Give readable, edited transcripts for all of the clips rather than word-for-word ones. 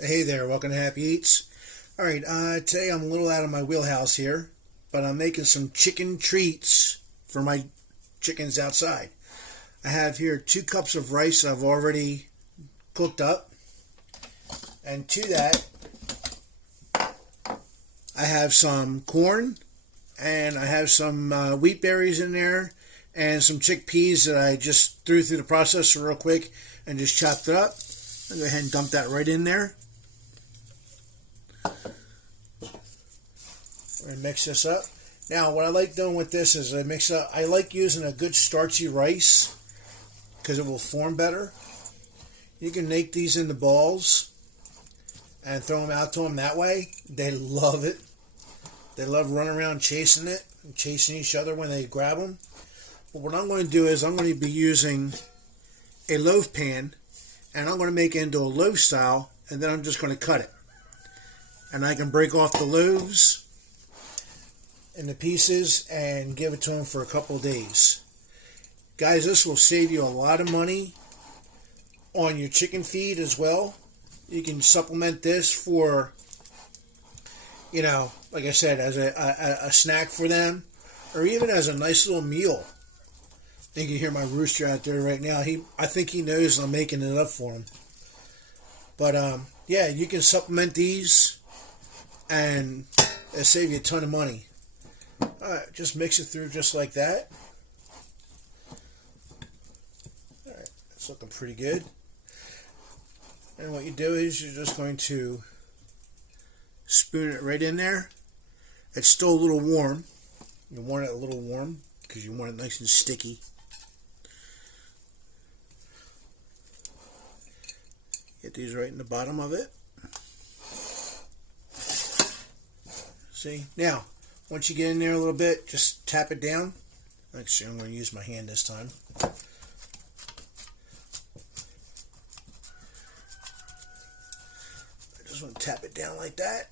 Hey there, welcome to Happy Eats. Alright, today I'm a little out of my wheelhouse here, but I'm making some chicken treats for my chickens outside. I have here 2 cups of rice I've already cooked up, and to that I have some corn, and I have some wheat berries in there, and some chickpeas that I just threw through the processor real quick and just chopped it up. I'll go ahead and dump that right in there. We're going to mix this up. Now, what I like doing with this is I like using a good starchy rice because it will form better. You can make these into balls and throw them out to them that way. They love it. They love running around chasing it and chasing each other when they grab them. But what I'm going to do is I'm going to be using a loaf pan, and I'm going to make it into a loaf style, and then I'm just going to cut it. And I can break off the loaves into pieces and give it to them for a couple of days. Guys, this will save you a lot of money on your chicken feed as well. You can supplement this for, like I said, as a snack for them, or even as a nice little meal. You can hear my rooster out there right now. I think he knows I'm making it up for him. But yeah, you can supplement these and it'll save you a ton of money. Alright, just mix it through just like that. Alright, it's looking pretty good. And what you do is you're just going to spoon it right in there. It's still a little warm. You want it a little warm because you want it nice and sticky. Get these right in the bottom of it. See? Now, once you get in there a little bit, just tap it down. Actually, I'm going to use my hand this time. I just want to tap it down like that.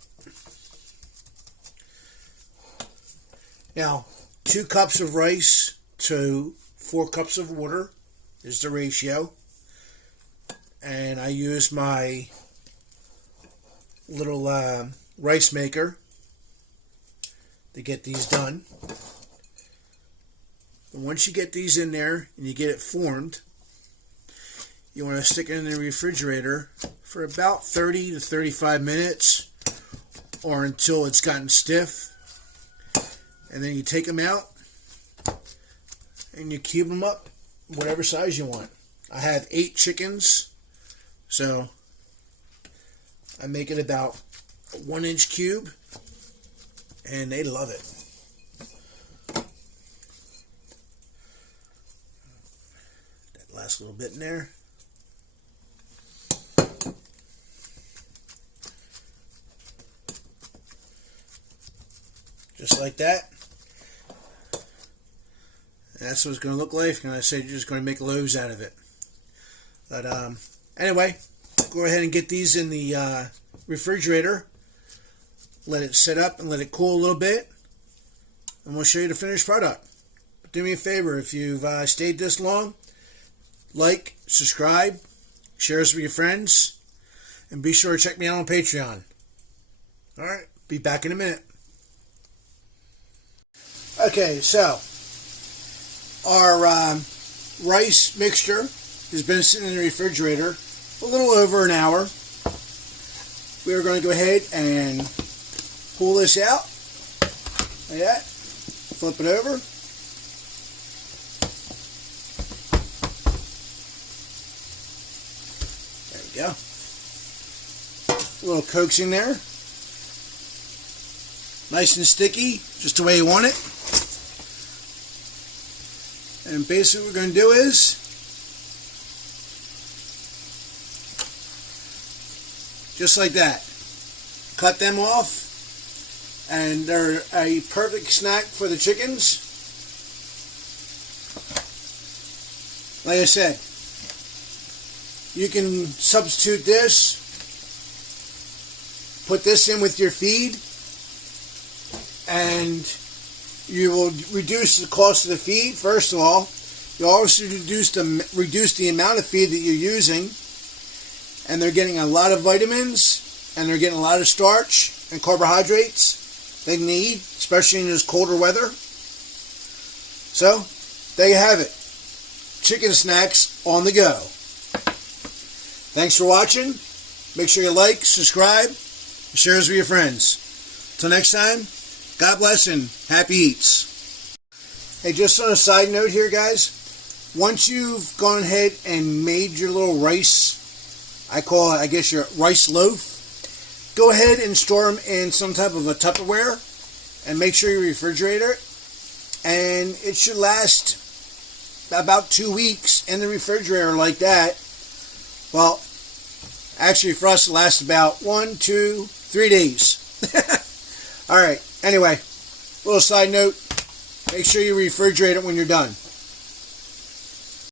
Now, 2 cups of rice to 4 cups of water is the ratio. And I use my little rice maker to get these done. And once you get these in there and you get it formed, you want to stick it in the refrigerator for about 30 to 35 minutes or until it's gotten stiff. And then you take them out and you cube them up whatever size you want. I have 8 chickens, so I make it about a 1-inch cube. And they love it. That last little bit in there. Just like that. And that's what it's going to look like. And I said you're just going to make loaves out of it. But anyway, go ahead and get these in the refrigerator. Let it set up and let it cool a little bit, and we'll show you the finished product. But do me a favor, if you've stayed this long, like, subscribe, share this with your friends, and be sure to check me out on Patreon. Alright, be back in a minute. Okay, so our rice mixture has been sitting in the refrigerator for a little over an hour. We are going to go ahead and pull this out like that, flip it over, there we go, a little coaxing there, nice and sticky, just the way you want it. And basically what we're going to do is just like that, cut them off. And they're a perfect snack for the chickens. Like I said, you can substitute this, put this in with your feed, and you will reduce the cost of the feed. First of all, you also reduce the amount of feed that you're using, and they're getting a lot of vitamins, and they're getting a lot of starch and carbohydrates they need, especially in this colder weather. So, there you have it. Chicken snacks on the go. Thanks for watching. Make sure you like, subscribe, and share this with your friends. Till next time, God bless and happy eats. Hey, just on a side note here, guys. Once you've gone ahead and made your little rice, I call it, I guess, your rice loaf, go ahead and store them in some type of a Tupperware and make sure you refrigerate it. And it should last about 2 weeks in the refrigerator like that. Well, actually for us it lasts about 1, 2, 3 days. Alright, anyway, little side note, make sure you refrigerate it when you're done.